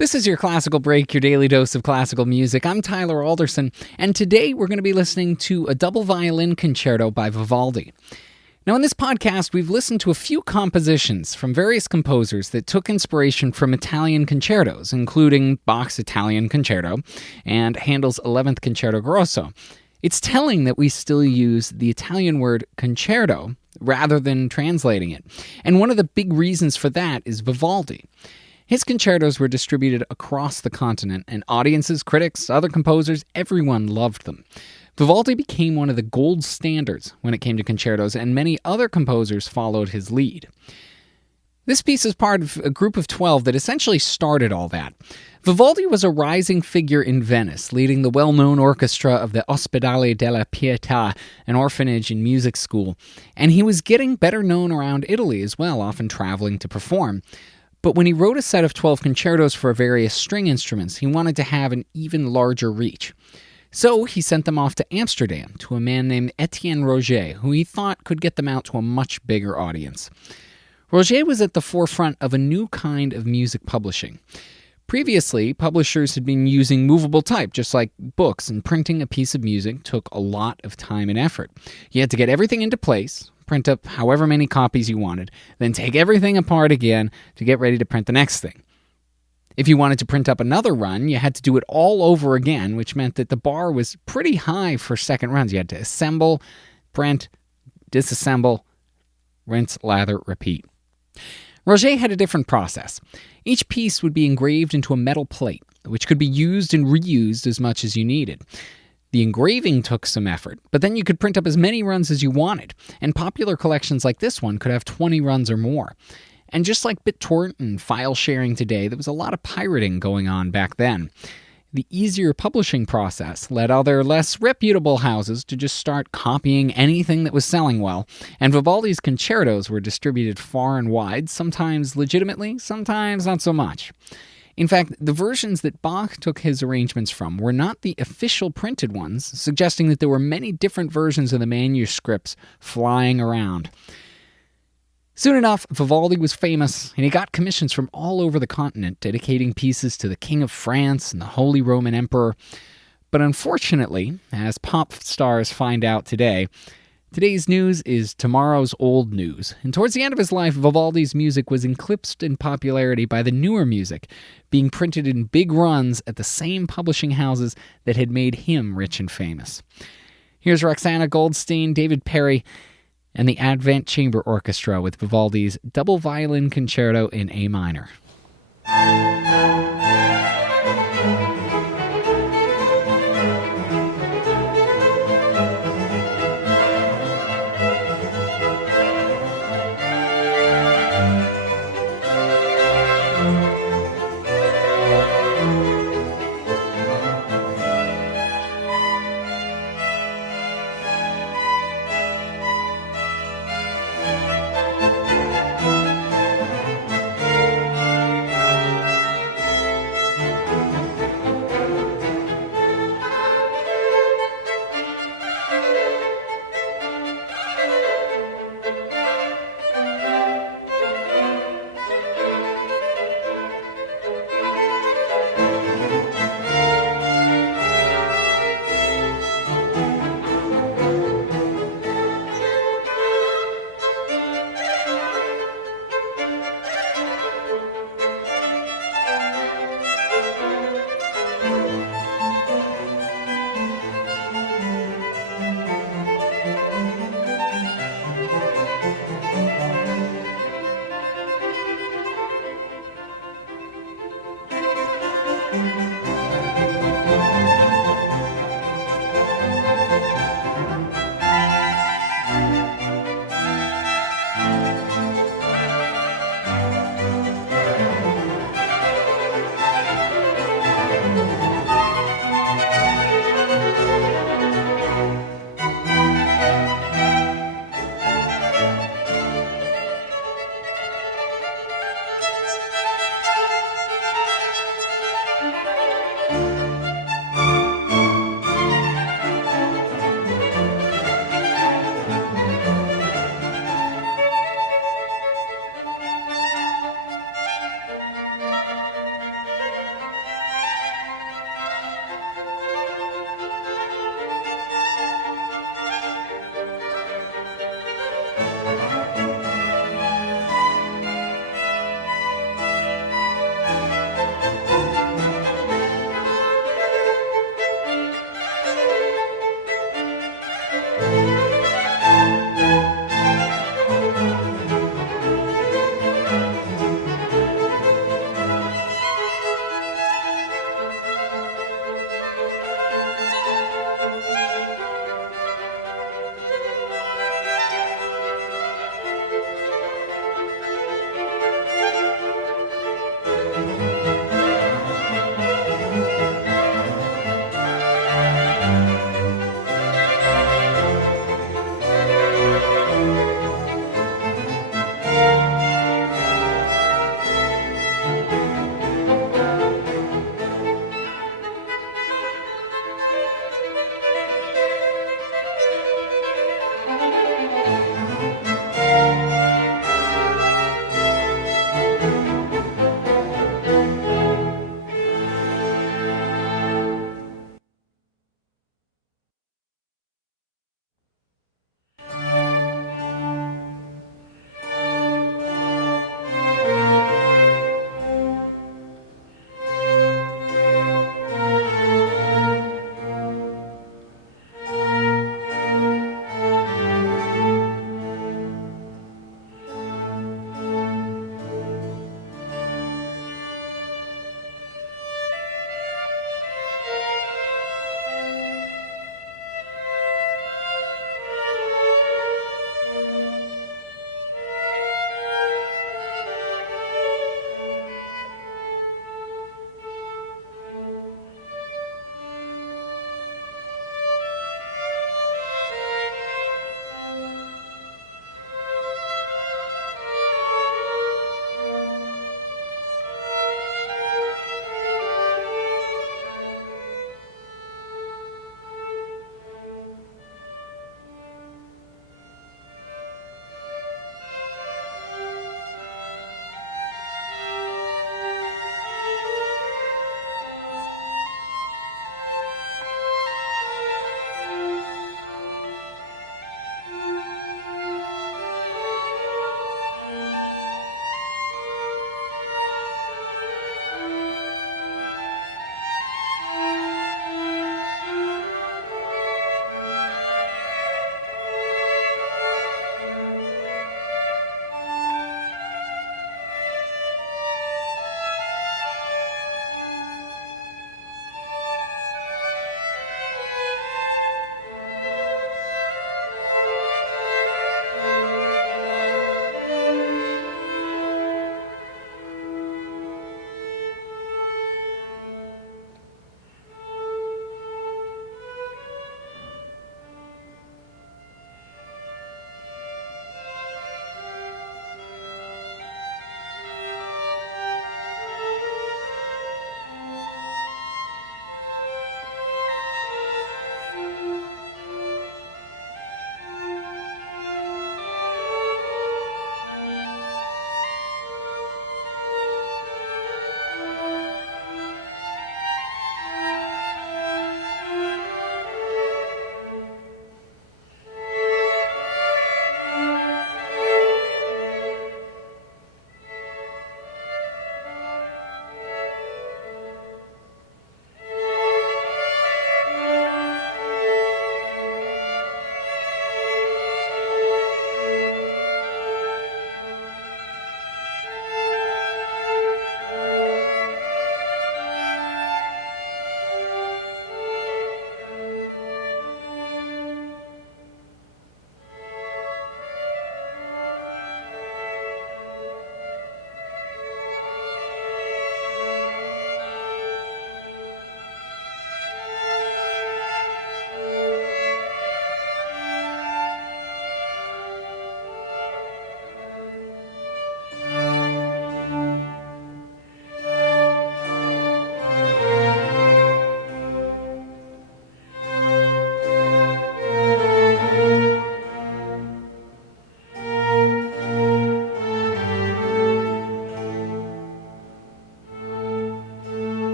This is your Classical Break, your daily dose of classical music. I'm Tyler Alderson, and today we're going to be listening to a double violin concerto by Vivaldi. Now, in this podcast, we've listened to a few compositions from various composers that took inspiration from Italian concertos, including Bach's Italian Concerto and Handel's 11th Concerto Grosso. It's telling that we still use the Italian word concerto rather than translating it. And one of the big reasons for that is Vivaldi. His concertos were distributed across the continent, and audiences, critics, other composers, everyone loved them. Vivaldi became one of the gold standards when it came to concertos, and many other composers followed his lead. This piece is part of a group of 12 that essentially started all that. Vivaldi was a rising figure in Venice, leading the well-known orchestra of the Ospedale della Pietà, an orphanage and music school, and he was getting better known around Italy as well, often traveling to perform. But when he wrote a set of 12 concertos for various string instruments, he wanted to have an even larger reach. So he sent them off to Amsterdam to a man named Etienne Roget, who he thought could get them out to a much bigger audience. Roget was at the forefront of a new kind of music publishing. Previously, publishers had been using movable type, just like books, and printing a piece of music took a lot of time and effort. You had to get everything into place, print up however many copies you wanted, then take everything apart again to get ready to print the next thing. If you wanted to print up another run, you had to do it all over again, which meant that the bar was pretty high for second runs. You had to assemble, print, disassemble, rinse, lather, repeat. Roget had a different process. Each piece would be engraved into a metal plate, which could be used and reused as much as you needed. The engraving took some effort, but then you could print up as many runs as you wanted, and popular collections like this one could have 20 runs or more. And just like BitTorrent and file sharing today, there was a lot of pirating going on back then. The easier publishing process led other less reputable houses to just start copying anything that was selling well, and Vivaldi's concertos were distributed far and wide, sometimes legitimately, sometimes not so much. In fact, the versions that Bach took his arrangements from were not the official printed ones, suggesting that there were many different versions of the manuscripts flying around. Soon enough, Vivaldi was famous, and he got commissions from all over the continent, dedicating pieces to the King of France and the Holy Roman Emperor. But unfortunately, as pop stars find out today, today's news is tomorrow's old news. And towards the end of his life, Vivaldi's music was eclipsed in popularity by the newer music, being printed in big runs at the same publishing houses that had made him rich and famous. Here's Roxana Goldstein, David Perry, and the Advent Chamber Orchestra with Vivaldi's Double Violin Concerto in A minor.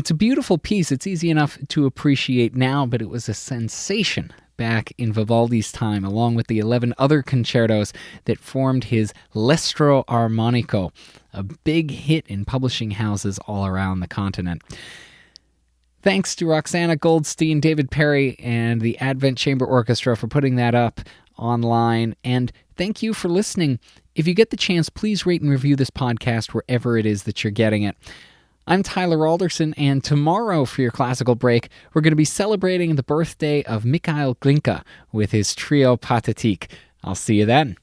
It's a beautiful piece. It's easy enough to appreciate now, but it was a sensation back in Vivaldi's time, along with the 11 other concertos that formed his L'Estro Armonico, a big hit in publishing houses all around the continent. Thanks to Roxana Goldstein, David Perry, and the Advent Chamber Orchestra for putting that up online. And thank you for listening. If you get the chance, please rate and review this podcast wherever it is that you're getting it. I'm Tyler Alderson, and tomorrow for your classical break, we're going to be celebrating the birthday of Mikhail Glinka with his trio Pathétique. I'll see you then.